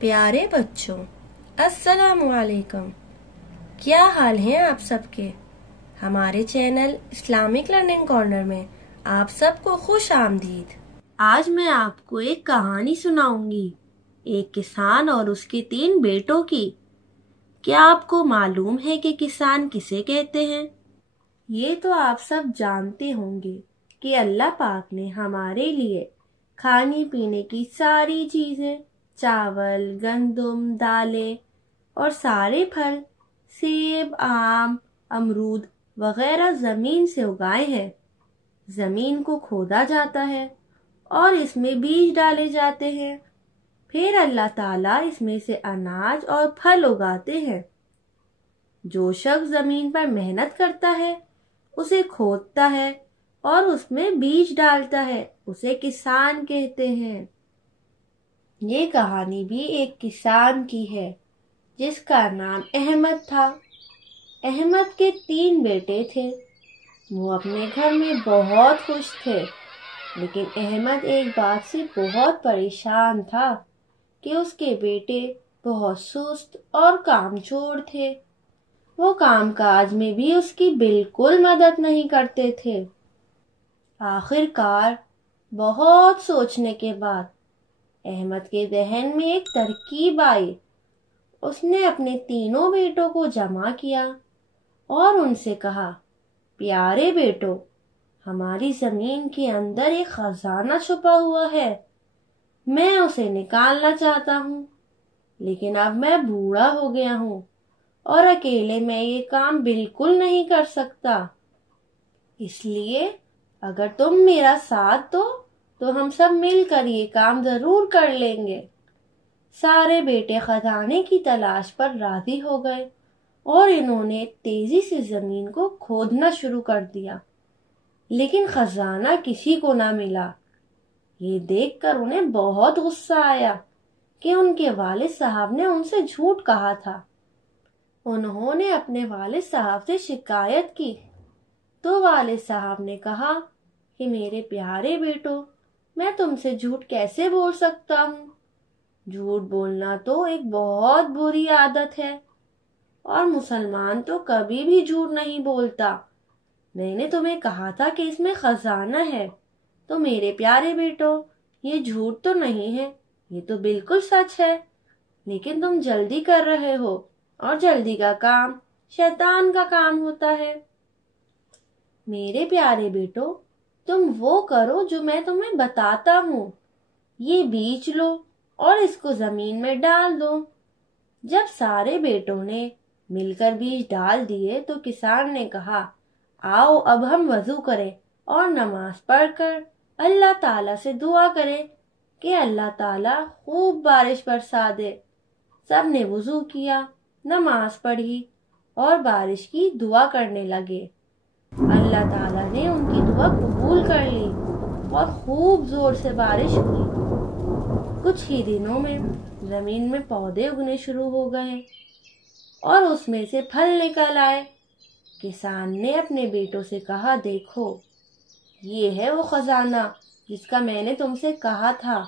پیارے بچوں، السلام علیکم۔ کیا حال ہیں آپ سب کے؟ ہمارے چینل اسلامک لرننگ کارنر میں آپ سب کو خوش آمدید۔ آج میں آپ کو ایک کہانی سناؤں گی، ایک کسان اور اس کے 3 بیٹوں کی۔ کیا آپ کو معلوم ہے کہ کسان کسے کہتے ہیں؟ یہ تو آپ سب جانتے ہوں گے کہ اللہ پاک نے ہمارے لیے کھانے پینے کی ساری چیزیں، چاول، گندم، دالیں اور سارے پھل، سیب، آم، امرود وغیرہ زمین سے اگائے ہیں۔ زمین کو کھودا جاتا ہے اور اس میں بیج ڈالے جاتے ہیں، پھر اللہ تعالیٰ اس میں سے اناج اور پھل اگاتے ہیں۔ جو شخص زمین پر محنت کرتا ہے، اسے کھودتا ہے اور اس میں بیج ڈالتا ہے، اسے کسان کہتے ہیں۔ یہ کہانی بھی ایک کسان کی ہے جس کا نام احمد تھا۔ احمد کے 3 بیٹے تھے۔ وہ اپنے گھر میں بہت خوش تھے، لیکن احمد ایک بات سے بہت پریشان تھا کہ اس کے بیٹے بہت سست اور کامچور تھے۔ وہ کام کاج میں بھی اس کی بالکل مدد نہیں کرتے تھے۔ آخر کار بہت سوچنے کے بعد احمد کے ذہن میں ایک ترکیب آئی۔ اس نے اپنے 3 بیٹوں کو جمع کیا اور ان سے کہا، پیارے بیٹو، ہماری زمین کے اندر ایک خزانہ چھپا ہوا ہے۔ میں اسے نکالنا چاہتا ہوں، لیکن اب میں بوڑھا ہو گیا ہوں اور اکیلے میں یہ کام بالکل نہیں کر سکتا۔ اس لیے اگر تم میرا ساتھ دو تو ہم سب مل کر یہ کام ضرور کر لیں گے۔ سارے بیٹے خزانے کی تلاش پر راضی ہو گئے اور انہوں نے تیزی سے زمین کو کھودنا شروع کر دیا، لیکن خزانہ کسی کو نہ ملا۔ یہ دیکھ کر انہیں بہت غصہ آیا کہ ان کے والد صاحب نے ان سے جھوٹ کہا تھا۔ انہوں نے اپنے والد صاحب سے شکایت کی تو والد صاحب نے کہا کہ میرے پیارے بیٹو، میں تم سے جھوٹ کیسے بول سکتا ہوں؟ جھوٹ بولنا تو ایک بہت بری عادت ہے اور مسلمان تو کبھی بھی جھوٹ نہیں بولتا۔ میں نے تمہیں کہا تھا کہ اس میں خزانہ ہے، تو میرے پیارے بیٹو، یہ جھوٹ تو نہیں ہے، یہ تو بالکل سچ ہے، لیکن تم جلدی کر رہے ہو اور جلدی کا کام شیطان کا کام ہوتا ہے۔ میرے پیارے بیٹو، تم وہ کرو جو میں تمہیں بتاتا ہوں۔ یہ بیج لو اور اس کو زمین میں ڈال دو۔ جب سارے بیٹوں نے مل کر بیج ڈال دیے تو کسان نے کہا، آؤ اب ہم وضو کریں اور نماز پڑھ کر اللہ تعالیٰ سے دعا کریں کہ اللہ تعالیٰ خوب بارش برسا دے۔ سب نے وضو کیا، نماز پڑھی اور بارش کی دعا کرنے لگے۔ اللہ تعالیٰ نے ان کی دعا قبول کر لی اور خوب زور سے بارش ہوئی۔ کچھ ہی دنوں میں زمین میں پودے اگنے شروع ہو گئے اور اس میں سے پھل نکل آئے۔ کسان نے اپنے بیٹوں سے کہا، دیکھو، یہ ہے وہ خزانہ جس کا میں نے تم سے کہا تھا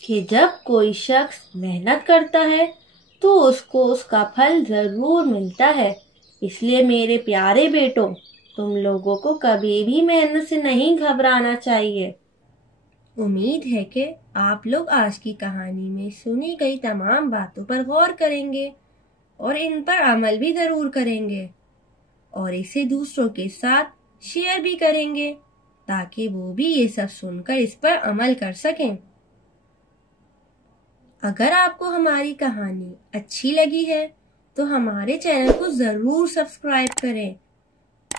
کہ جب کوئی شخص محنت کرتا ہے تو اس کو اس کا پھل ضرور ملتا ہے۔ اس لیے میرے پیارے بیٹوں، تم لوگوں کو کبھی بھی محنت سے نہیں گھبرانا چاہیے۔ امید ہے کہ آپ لوگ آج کی کہانی میں سنی گئی تمام باتوں پر غور کریں گے اور ان پر عمل بھی ضرور کریں گے، اور اسے دوسروں کے ساتھ شیئر بھی کریں گے تاکہ وہ بھی یہ سب سن کر اس پر عمل کر سکیں۔ اگر آپ کو ہماری کہانی اچھی لگی ہے تو ہمارے چینل کو ضرور سبسکرائب کریں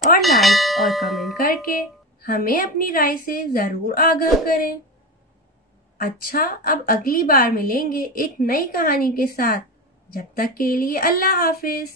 اور لائک اور کمنٹ کر کے ہمیں اپنی رائے سے ضرور آگاہ کریں۔ اچھا، اب اگلی بار ملیں گے ایک نئی کہانی کے ساتھ۔ جب تک کے لیے اللہ حافظ۔